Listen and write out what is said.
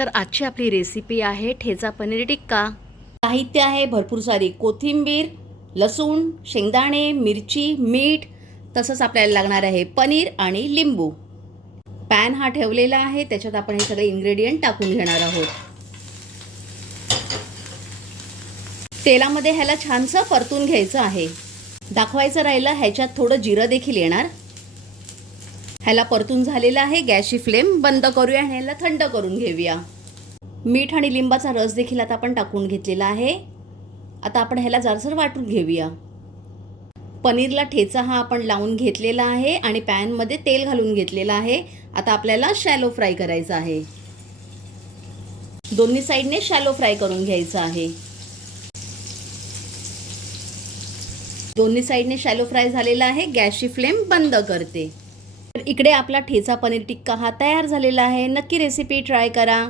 तर आजची आपली रेसिपी आहे ठेचा पनीर टिक्का. साहित्य आहे भरपूर सारी. कोथिंबीर लसूण शेंगदाणे मिरची मीठ तसंच आपल्याला लागणार आहे पनीर आणि लिंबू. पॅन हा ठेवलेला आहे त्याच्यात आपण हे सगळे इन्ग्रेडियंट टाकून घेणार आहोत. तेलामध्ये ह्याला छानसं परतून घ्यायचं आहे. दाखवायचं राहिलं ह्याच्यात थोडं जिरं देखील येणार. ह्याला परतून झालेला आहे गॅसची फ्लेम. बंद करूया आणि ह्याला थंड करून घेऊया. मीठ आणि लिंबाचा रस देखील आता आपण टाकून घेतलेला आहे. आता आपण ह्याला जारसर वाटून घेऊया. पनीरला ठेचा हा आपण लावून घेतलेला आहे आणि पॅनमध्ये तेल घालून घेतलेलं आहे. आता आपल्याला शॅलो फ्राय करायचं आहे. दोन्ही साईडने शॅलो फ्राय करून घ्यायचं आहे. दोन्ही साईडने शॅलो फ्राय झालेला आहे. गॅसची फ्लेम बंद करते. तर इकडे आपला ठेचा पनीर टिक्का हा तयार झालेला आहे. नक्की रेसिपी ट्राय करा.